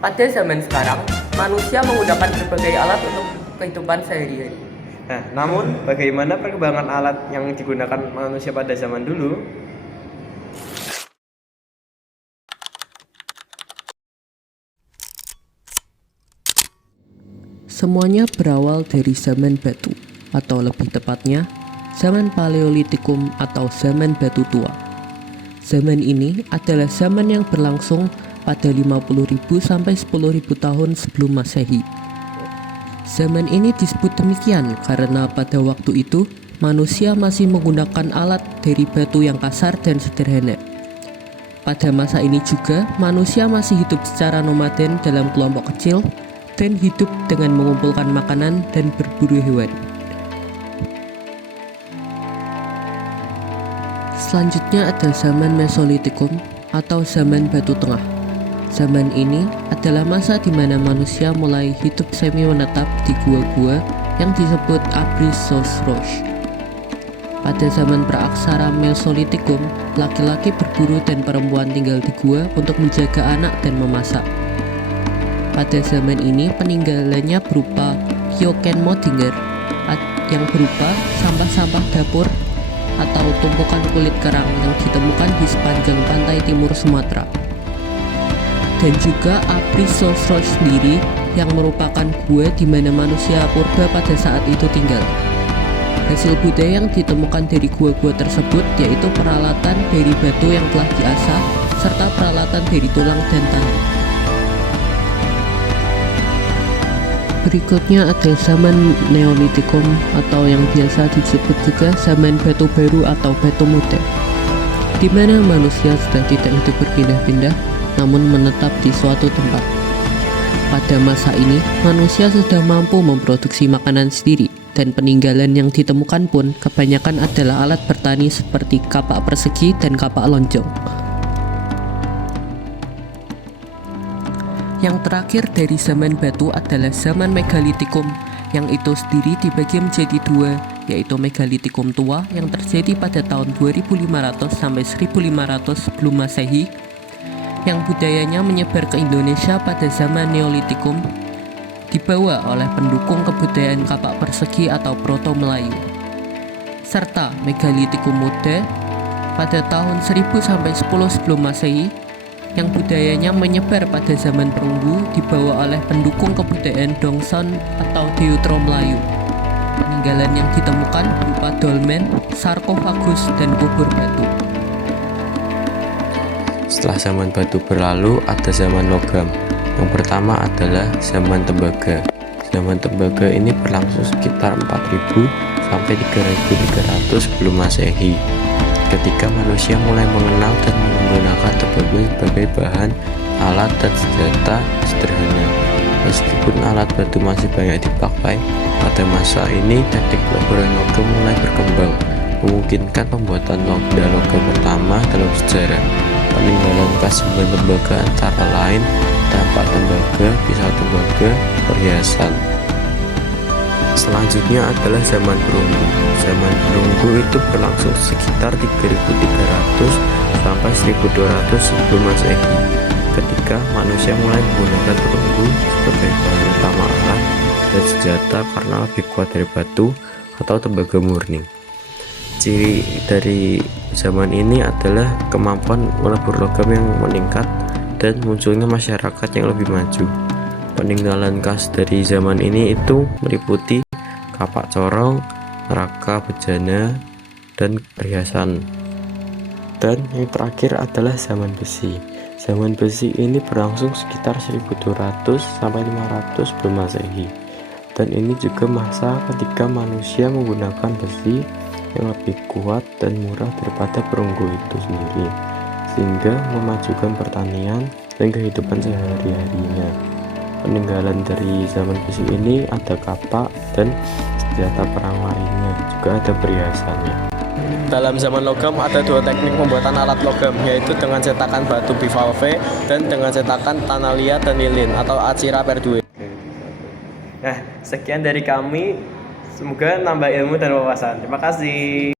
Pada zaman sekarang, manusia menggunakan berbagai alat untuk kehidupan sehari-hari. Nah, namun bagaimana perkembangan alat yang digunakan manusia pada zaman dulu? Semuanya berawal dari zaman batu, atau lebih tepatnya, zaman Paleolitikum atau zaman batu tua. Zaman ini adalah zaman yang berlangsung pada 50.000 sampai 10.000 tahun sebelum Masehi. Zaman ini disebut demikian karena pada waktu itu manusia masih menggunakan alat dari batu yang kasar dan sederhana. Pada masa ini juga manusia masih hidup secara nomaden dalam kelompok kecil dan hidup dengan mengumpulkan makanan dan berburu hewan. Selanjutnya ada zaman Mesolitikum atau zaman batu tengah. Zaman ini adalah masa di mana manusia mulai hidup semi menetap di gua-gua yang disebut Abruzos Roche. Pada zaman praaksara Mesolitikum, laki-laki berburu dan perempuan tinggal di gua untuk menjaga anak dan memasak. Pada zaman ini peninggalannya berupa Kyokenmodinger yang berupa sampah-sampah dapur atau tumpukan kulit kerang yang ditemukan di sepanjang pantai timur Sumatera. Dan juga Abruzos Roche sendiri yang merupakan gua di mana manusia purba pada saat itu tinggal. Hasil budaya yang ditemukan dari gua-gua tersebut yaitu peralatan dari batu yang telah diasah serta peralatan dari tulang dan tangan. Berikutnya ada zaman Neolitikum atau yang biasa disebut juga zaman batu baru atau batu muda, di mana manusia sudah tidak hidup berpindah-pindah namun menetap di suatu tempat. Pada masa ini, manusia sudah mampu memproduksi makanan sendiri dan peninggalan yang ditemukan pun kebanyakan adalah alat bertani seperti kapak persegi dan kapak lonjong. Yang terakhir dari zaman batu adalah zaman Megalitikum, yang itu sendiri dibagi menjadi dua, yaitu Megalitikum tua yang terjadi pada tahun 2500 sampai 1500 sebelum Masehi, yang budayanya menyebar ke Indonesia pada zaman Neolitikum, dibawa oleh pendukung kebudayaan kapak persegi atau Proto Melayu, serta Megalitikum muda pada tahun 1000 sampai 10 sebelum Masehi, yang budayanya menyebar pada zaman perunggu, dibawa oleh pendukung kebudayaan Dongson atau Deutero Melayu. Peninggalan yang ditemukan berupa dolmen, sarkofagus, dan kubur batu. Setelah zaman batu berlalu, ada zaman logam. Yang pertama adalah zaman tembaga. Zaman tembaga ini berlangsung sekitar 4000 sampai 3300 sebelum Masehi, ketika manusia mulai mengenal dan menggunakan tembaga sebagai bahan alat dan senjata sederhana. Meskipun alat batu masih banyak dipakai, pada masa ini teknik peleburan logam mulai berkembang, memungkinkan pembuatan logam pertama dalam sejarah. Peninggalan khas zaman tembaga antara lain tapak tembaga, pisau tembaga, perhiasan. Selanjutnya adalah zaman perunggu. Zaman perunggu itu berlangsung sekitar 3300 sampai 1200 sebelum Masehi, ketika manusia mulai menggunakan perunggu sebagai bahan utama alat dan senjata karena lebih kuat dari batu atau tembaga murni. Ciri dari zaman ini adalah kemampuan melebur logam yang meningkat dan munculnya masyarakat yang lebih maju. Peninggalan khas dari zaman ini itu meliputi kapak corong, neraka bejana, dan perhiasan. Dan yang terakhir adalah zaman besi. Zaman besi ini berlangsung sekitar 1200 sampai 500 sebelum Masehi. Dan ini juga masa ketika manusia menggunakan besi yang lebih kuat dan murah daripada perunggu itu sendiri, sehingga memajukan pertanian dan kehidupan sehari-harinya. Peninggalan dari zaman besi ini ada kapak dan senjata perang lainnya, juga ada perhiasannya. Dalam zaman logam ada dua teknik pembuatan alat logam, yaitu dengan cetakan batu bivalve dan dengan cetakan tanalia dan lilin atau acira perdue. Nah, sekian dari kami. Semoga nambah ilmu dan wawasan. Terima kasih.